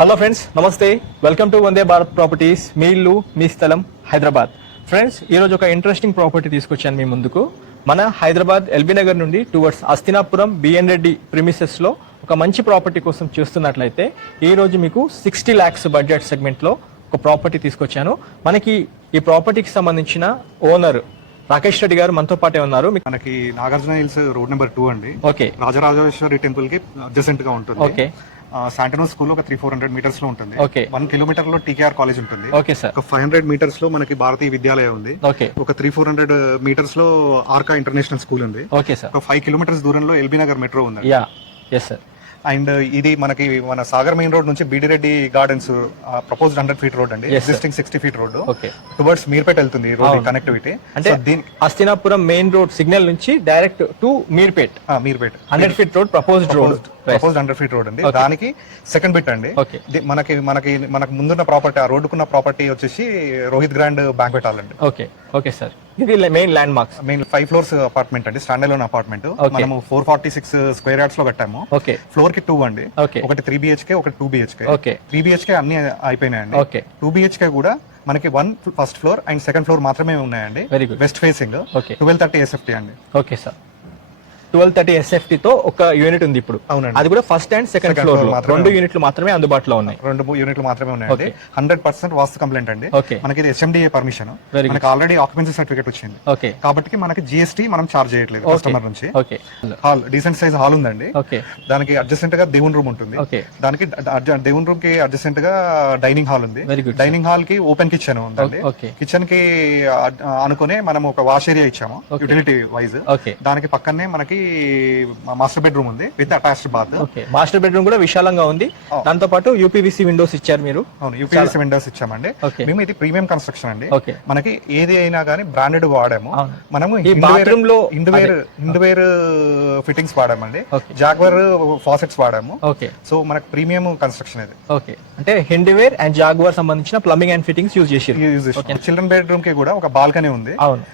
Hello friends, నమస్తే. Welcome to Vande Bharat properties. మీ ఇల్లు మీ స్థలం హైదరాబాద్. ఫ్రెండ్స్, ఈరోజు ఒక ఇంట్రెస్టింగ్ ప్రాపర్టీ తీసుకొచ్చాను మీ ముందుకు. మన హైదరాబాద్ ఎల్బీ నగర్ నుండి టువర్డ్స్ అస్తినాపురం బిఎన్ రెడ్డి ప్రిమిసెస్లో ఒక మంచి ప్రాపర్టీ కోసం చూస్తున్నట్లయితే ఈ రోజు మీకు 60 lakhs బడ్జెట్ సెగ్మెంట్లో ఒక ప్రాపర్టీ తీసుకొచ్చాను. మనకి ఈ ప్రాపర్టీకి సంబంధించిన ఓనర్ రాకేష్ రెడ్డి గారు మనతో పాటే ఉన్నారు. మనకి నాగార్జున హిల్స్ రోడ్ నెంబర్ 2 అండి. ఓకే. రాజరాజేశ్వరి టెంపుల్ కి అడ్జసెంట్ గా ఉంటుంది. ఓకే. శాంటనో స్కూల్ ఒక 300-400 మీటర్స్ లో ఉంటుంది. ఓకే. 1 కిలోమీటర్ లో టీకేఆర్ కాలేజ్ ఉంటుంది. Okay sir. ఒక 500 మీటర్స్ లో మనకి భారతీయ విద్యాలయం ఉంది. ఓకే. ఒక 300-400 మీటర్స్ లో ఆర్కా ఇంటర్నేషనల్ స్కూల్ ఉంది. Okay sir. ఒక 5 కిలోమీటర్స్ దూరంలో ఎల్బీ నగర్ మెట్రో ఉంది. Yeah, yes sir. అండ్ ఇది మనకి మన సాగర్ మెయిన్ రోడ్ నుంచి బీడిరెడ్డి గార్డెన్స్ ప్రపోజ్డ్ 100 feet రోడ్ అండి. Existing 60 feet road. Okay. Towards Meerpet వెళ్తుంది రోడ్ కనెక్టివిటీ. అంటే అస్తినాపురం మెయిన్ రోడ్ సిగ్నల్ నుంచి direct to Meerpet 100 feet road proposed 100 feet road అండి. దానికి సెకండ్ బిట్ అండి. మనకి ముందున్న ప్రాపర్టీ, ఆ రోడ్డుకున్న ప్రాపర్టీ వచ్చేసి రోహిత్ గ్రాండ్ బ్యాంక్వెట్ హాల్ అండి. ఓకే. Okay sir. ఇది main landmarks. Main 5 floors apartment అండి. Standalone apartment. మనము 446 square yards లో కట్టాము. ఓకే. ఫ్లోర్ కి 2 అండి. ఓకే. ఒకటి 3 BHK, ఒకటి 2 BHK. ఓకే. 3 BHK అన్ని అయిపోయినాయండి. ఓకే. 2 BHK కూడా మనకి first floor and second floor మాత్రమే ఉన్నాయండి. Very good. West facing. Okay. 1230 SFT అండి. Okay sir. 1230 SFT తో ఒక యూనిట్ ఉంది ఇప్పుడు. అవునండి. అది కూడా ఫస్ట్ అండ్ సెకండ్ ఫ్లోర్ లో 2 యూనిట్లు మాత్రమే అందుబాటులో ఉన్నాయి. 2 యూనిట్లు మాత్రమే ఉన్నాయండి. 100% వాస్తు కంప్లైంట్ అండి. ఓకే. మనకి ఇది HMDA పర్మిషన్. మనకి ఆల్రెడీ ఆక్యుపెన్సీ సర్టిఫికేట్ వచ్చింది. ఓకే. కాబట్టి మనకి GST మనం చార్జ్ చేయట్లేదు కస్టమర్ నుంచి. Okay. Hall decent size hall ఉందండి. ఓకే. దానికి అడ్జసెంట్ గా దేవుని రూమ్ ఉంటుంది. ఓకే. దానికి దేవుని రూమ్ కి అడ్జసెంట్ గా డైనింగ్ హాల్ ఉంది. Very good. డైనింగ్ హాల్ కి ఓపెన్ కిచెన్ ఉందండి. ఓకే. కిచెన్ కి అనుకునే మనం ఒక వాష్ ఏరియా ఇచ్చాము యూటిలిటీ వైజ్. ఓకే. దానికి పక్కనే మనకి మాస్టర్ బెడ్రూమ్ ఉంది with attached bath. Okay. Master bedroom కూడా విశాలంగా ఉంది. దాంతో పాటు UPVC విండోస్ ఇచ్చారు మీరు. అవును, UPVC విండోస్ ఇచ్చామండి. మేము ఇది ప్రీమియం కన్స్ట్రక్షన్ అండి. ఓకే. మనకి ఏది అయినా కానీ బ్రాండెడ్ వాడాము. మనము ఈ బాత్రూమ్ లో ఇండువేర్ ఫిట్టింగ్స్ వాడామండి. జాగ్వర్ ఫాసెట్స్ వాడాము. ఓకే. సో మనకి ప్రీమియం కన్స్ట్రక్షన్ ఇది. ఓకే. అంటే హిండివేర్ అండ్ జాగ్వర్ సంబంధించిన ప్లంబింగ్ అండ్ ఫిట్టింగ్స్ యూజ్ చేశారు. చిల్డ్రన్ బెడ్రూమ్ కి కూడా ఒక బాల్కనీ ఉంది. అవును.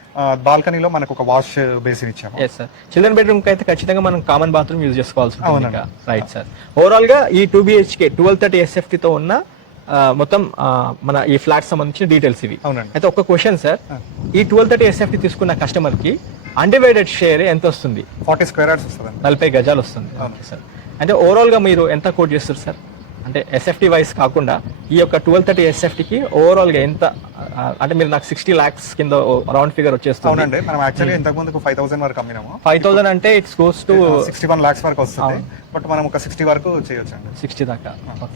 బాల్కనీలో మనకు ఒక వాష్ బేసిన్ ఇచ్చాము. Yes sir. చిల్డ్రన్ బెడ్రూమ్ కి అయితే ఖచ్చితంగా మనం కామన్ బాత్రూమ్ యూజ్ చేసుకోవాల్సి ఉంటుంది. Right sir. ఓవరాల్ గా ఈ 2 BHK 1230 SFT తో ఉన్న మొత్తం మన ఈ ఫ్లాట్ సంబంధించిన డీటెయిల్స్ ఇవి. అయితే ఒక క్వశ్చన్ సార్, ఈ 1230 SFT తీసుకున్న కస్టమర్ కి అన్డివైడెడ్ షేర్ ఎంత వస్తుంది? 40 square yards వస్తుంది. 40 గజాలు వస్తుంది. Okay sir. అంటే ఓవరాల్ గా మీరు ఎంత కోట్ చేస్తారు సార్? అంటే SFT వైస్ కాకుండా ఈ యొక్క 1230 SFT కి ఓవరాల్ గా ఎంత, అంటే మీరు నాకు 60 lakhs కింద రౌండ్ ఫిగర్ వచ్చేస్తుంది. అవునండి. మనం యాక్చువల్లీ ఇంతకు ముందుకు 5,000 వరకు అమ్మినాము. 5,000 అంటే ఇట్స్ గోస్ టు 61 lakhs వరకు వస్తుంది. బట్ మనం ఒక 60 వరకు చేయొచ్చు అండి. 60 దాకా. ఓకే.